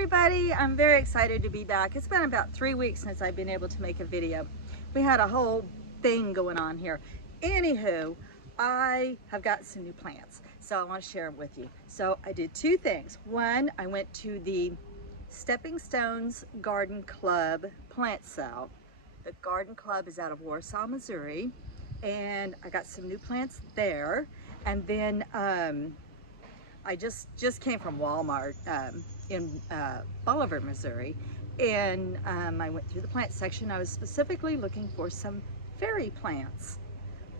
everybody, I'm very excited to be back. It's been about 3 weeks since I've been able to make a video. We had a whole thing going on here. Anywho, I have got some new plants, so I want to share them with you. So I did two things. One, I went to the Stepping Stones Garden Club plant sale. The garden club is out of Warsaw, Missouri, and I got some new plants there. And then I just came from Wal-Mart in Bolivar, Missouri, and I went through the plant section. I was specifically looking for some fairy plants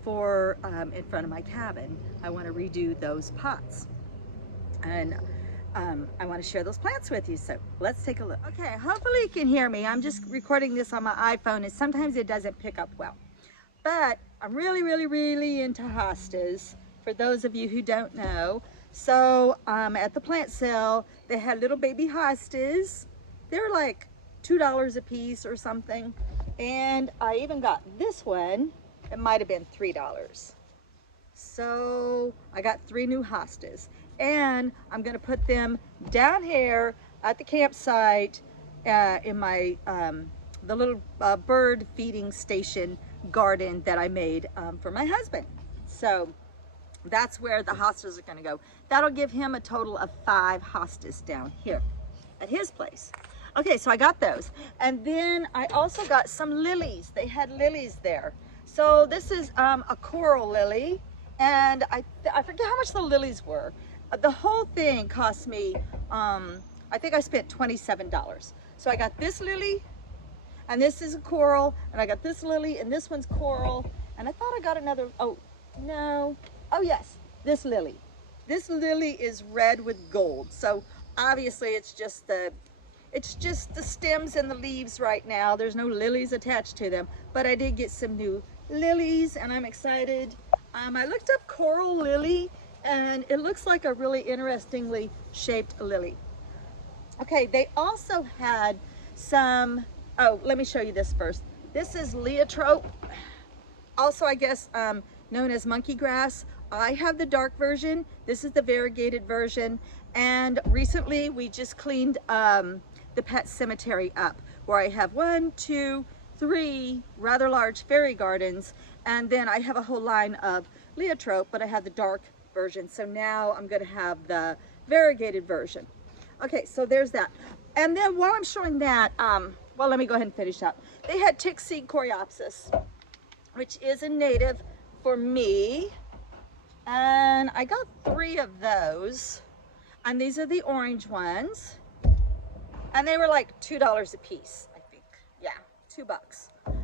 for in front of my cabin. I want to redo those pots, and I want to share those plants with you, so let's take a look. Okay, hopefully you can hear me. I'm just recording this on my iPhone, and sometimes it doesn't pick up well, but I'm really into hostas, for those of you who don't know. So at the plant sale, they had little baby hostas. They were like $2 a piece or something, and I even got this one. It might have been $3. So I got 3 new hostas, and I'm gonna put them down here at the campsite in my the little bird feeding station garden that I made for my husband. So that's where the hostas are gonna go. That'll give him a total of 5 hostas down here at his place. Okay, so I got those. And then I also got some lilies. They had lilies there. So this is a coral lily, and I forget how much the lilies were. The whole thing cost me, I think I spent $27. So I got this lily, and this is a coral, and I got this lily, and this one's coral, and I thought I got another, oh, no. Oh yes, this lily. This lily is red with gold. So obviously it's just the stems and the leaves right now. There's no lilies attached to them, but I did get some new lilies, and I'm excited. I looked up coral lily, and it looks like a really interestingly shaped lily. Okay, they also had some, oh, let me show you this first. This is Liatrope, also I guess known as monkey grass. I have the dark version. This is the variegated version. And recently we just cleaned the pet cemetery up, where I have 1, 2, 3 rather large fairy gardens. And then I have a whole line of Liatrope, but I have the dark version. So now I'm gonna have the variegated version. Okay, so there's that. And then while I'm showing that, well, let me go ahead and finish up. They had Tickseed coreopsis, which is a native for me. And I got 3 of those, and these are the orange ones, and they were like $2 a piece, I think. Yeah, $2.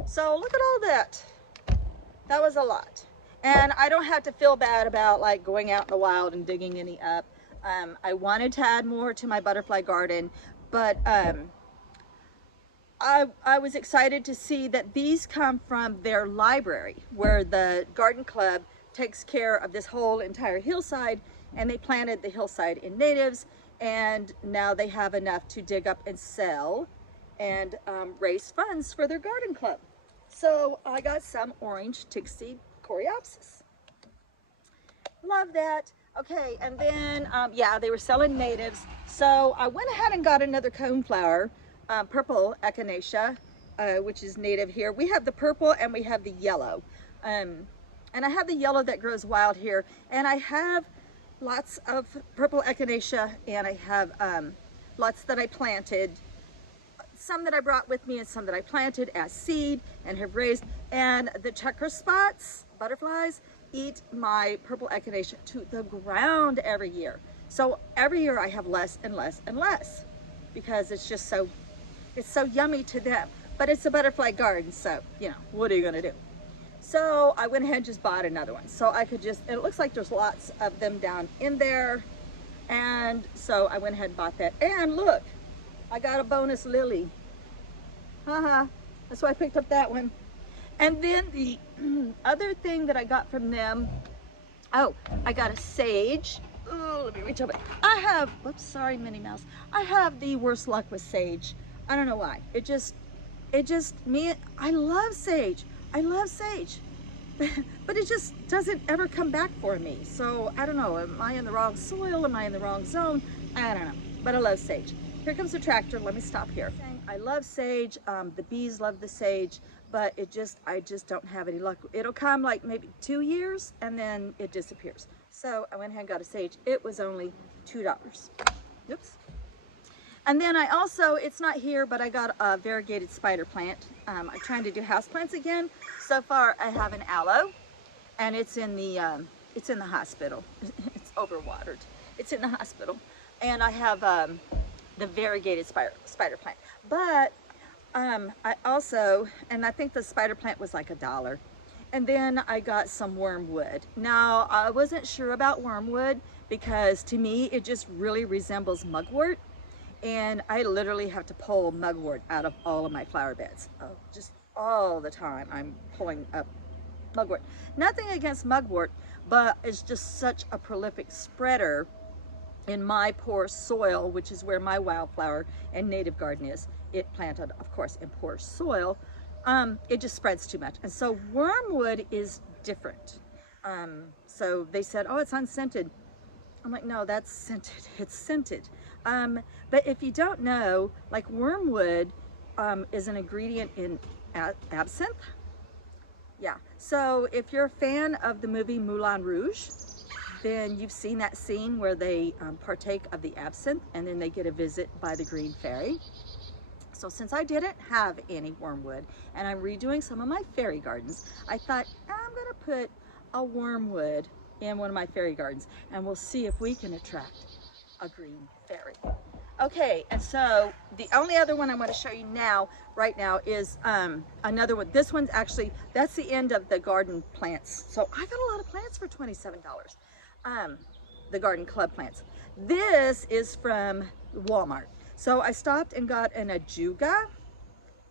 So look at all that. That was a lot, and I don't have to feel bad about like going out in the wild and digging any up. I wanted to add more to my butterfly garden, but I was excited to see that these come from their library, where the garden club takes care of this whole entire hillside, and they planted the hillside in natives, and now they have enough to dig up and sell and raise funds for their garden club. So I got some orange Tickseed coreopsis. Love that. Okay, and then yeah, they were selling natives, so I went ahead and got another coneflower, purple Echinacea, which is native here. We have the purple and we have the yellow. And I have the yellow that grows wild here, and I have lots of purple Echinacea, and I have lots that I planted, some that I brought with me and some that I planted as seed and have raised. And the checker spots, butterflies, eat my purple Echinacea to the ground every year. So every year I have less and less and less, because it's just so, it's so yummy to them. But it's a butterfly garden, so, you know, what are you gonna do? So I went ahead and just bought another one. So I could just, it looks like there's lots of them down in there. And so I went ahead and bought that. And look, I got a bonus lily. Haha, that's why I picked up that one. And then the other thing that I got from them, oh, I got a sage. Oh, let me reach over. I have, whoops, sorry, Minnie Mouse. I have the worst luck with sage. I don't know why. It just, me, I love sage. I love sage, but it just doesn't ever come back for me. So I don't know, am I in the wrong soil? Am I in the wrong zone? I don't know, but I love sage. here comes the tractor. Let me stop here. I love sage. The bees love the sage, but I just don't have any luck. It'll come like maybe 2 years and then it disappears. So I went ahead and got a sage. It was only $2. Oops. And then I also, it's not here, but I got a variegated spider plant. I'm trying to do house plants again. So far I have an aloe, and it's in the hospital. It's overwatered. It's in the hospital. And I have the variegated spider plant. But I also, and I think the spider plant was like $1. And then I got some wormwood. Now, I wasn't sure about wormwood because to me, it just really resembles mugwort. And I literally have to pull mugwort out of all of my flower beds. Oh, just all the time I'm pulling up mugwort. Nothing against mugwort, but it's just such a prolific spreader in my poor soil, which is where my wildflower and native garden is. It planted, of course, in poor soil. It just spreads too much. And so wormwood is different. So they said, oh, it's unscented. I'm like, no, that's scented. It's scented. But if you don't know, like wormwood is an ingredient in absinthe. Yeah. So if you're a fan of the movie Moulin Rouge, then you've seen that scene where they partake of the absinthe and then they get a visit by the green fairy. So since I didn't have any wormwood and I'm redoing some of my fairy gardens, I thought I'm gonna put a wormwood in one of my fairy gardens and we'll see if we can attract a green fairy. Okay, and so the only other one I want to show you now, right now, is another one. This one's actually, that's the end of the garden plants. So I got a lot of plants for $27. The garden club plants. This is from Walmart. So I stopped and got an ajuga.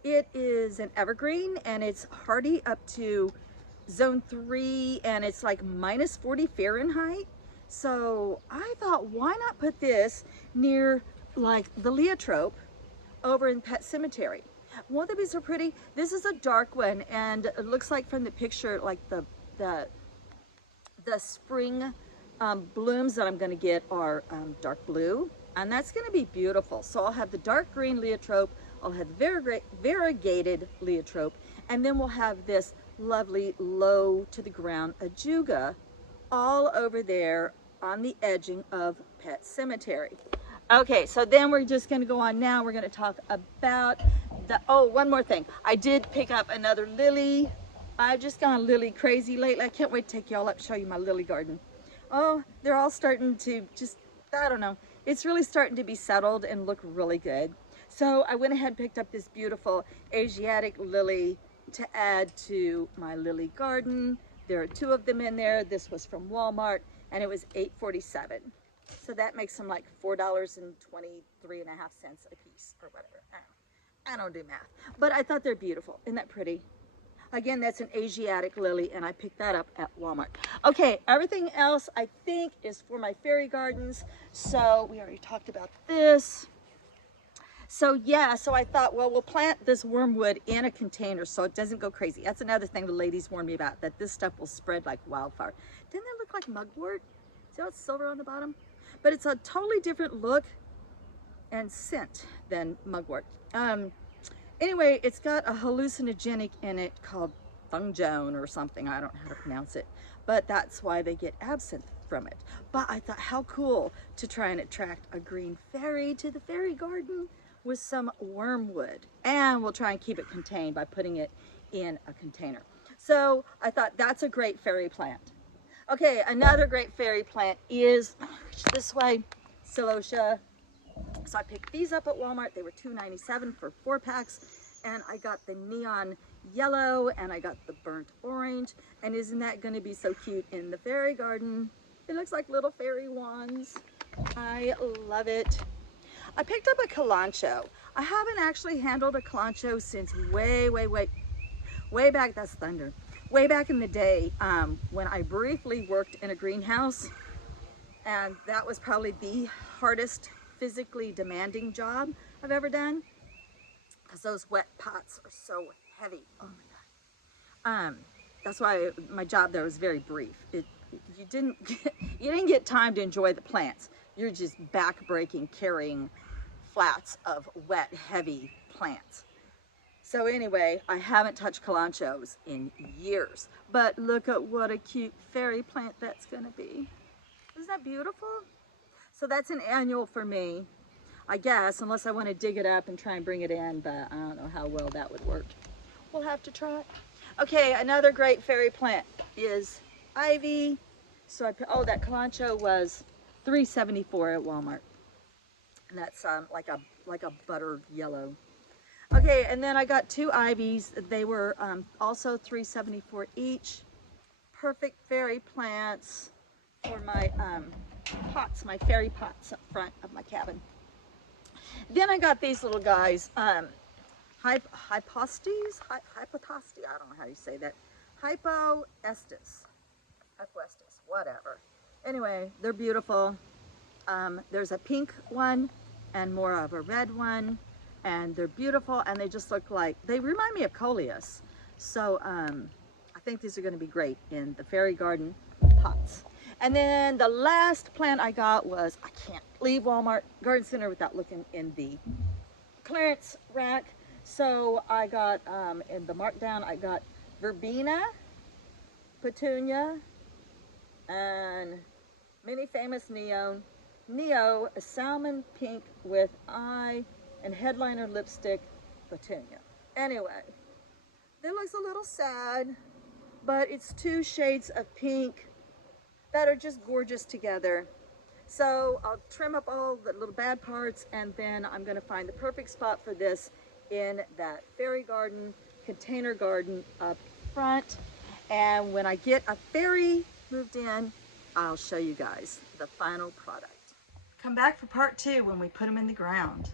It is an evergreen and it's hardy up to zone 3 and it's like minus 40 Fahrenheit. So I thought, why not put this near like the Liatrope over in Pet Cemetery? Won't that be so pretty? This is a dark one and it looks like from the picture like the spring blooms that I'm going to get are dark blue. And that's going to be beautiful. So I'll have the dark green Liatrope, I'll have the variegated Liatrope, and then we'll have this lovely low to the ground ajuga all over there on the edging of Pet Cemetery. Okay, so then we're just going to go on now. We're going to talk about the, oh, one more thing. I did pick up another lily. I've just gone lily crazy lately. I can't wait to take y'all up, show you my lily garden. Oh, they're all starting to just, I don't know. It's really starting to be settled and look really good. So I went ahead and picked up this beautiful Asiatic lily to add to my lily garden. There are 2 of them in there. This was from Walmart and it was $8.47. So that makes them like $4.23.5 a piece or whatever. I don't do math, but I thought they're beautiful. Isn't that pretty? Again, that's an Asiatic lily and I picked that up at Walmart. Okay, everything else I think is for my fairy gardens. So we already talked about this. So yeah, so I thought, well, we'll plant this wormwood in a container so it doesn't go crazy. That's another thing the ladies warned me about, that this stuff will spread like wildfire. Didn't that look like mugwort? See how it's silver on the bottom? But it's a totally different look and scent than mugwort. Anyway, it's got a hallucinogenic in it called fungione or something. I don't know how to pronounce it, but that's why they get absinthe from it. But I thought, how cool to try and attract a green fairy to the fairy garden with some wormwood. And we'll try and keep it contained by putting it in a container. So I thought that's a great fairy plant. Okay, another great fairy plant is this way, celosia. So I picked these up at Walmart. They were $2.97 for 4 packs. And I got the neon yellow and I got the burnt orange. And isn't that going to be so cute in the fairy garden? It looks like little fairy wands. I love it. I picked up a kalanchoe. I haven't actually handled a kalanchoe since way back. That's thunder. Way back in the day when I briefly worked in a greenhouse. And that was probably the hardest physically demanding job I've ever done, because those wet pots are so heavy. Oh my God. That's why my job there was very brief. You didn't get time to enjoy the plants. You're just back breaking, carrying flats of wet, heavy plants. So anyway, I haven't touched kalanchoes in years, but look at what a cute fairy plant that's gonna be. Isn't that beautiful? So that's an annual for me, I guess, unless I want to dig it up and try and bring it in, but I don't know how well that would work. We'll have to try. Okay, another great fairy plant is ivy. So that kalanchoe was $3.74 at Walmart, and that's like a buttered yellow. Okay, and then I got 2 ivies. They were also $3.74 each. Perfect fairy plants for my pots, my fairy pots up front of my cabin. Then I got these little guys, hypostes, I don't know how you say that, hypoestes, whatever. Anyway, they're beautiful. There's a pink one and more of a red one, and they're beautiful, and they just look like, they remind me of coleus. So I think these are going to be great in the fairy garden pots. And then the last plant I got was, I can't leave Walmart Garden Center without looking in the clearance rack. So I got, in the markdown, I got Verbena, Petunia, and mini famous Neo, a salmon pink with eye and headliner lipstick Petunia. Anyway, that looks a little sad, but it's 2 shades of pink that are just gorgeous together. So I'll trim up all the little bad parts, and then I'm going to find the perfect spot for this in that fairy garden, container garden up front. And when I get a fairy moved in, I'll show you guys the final product. Come back for part 2 when we put them in the ground.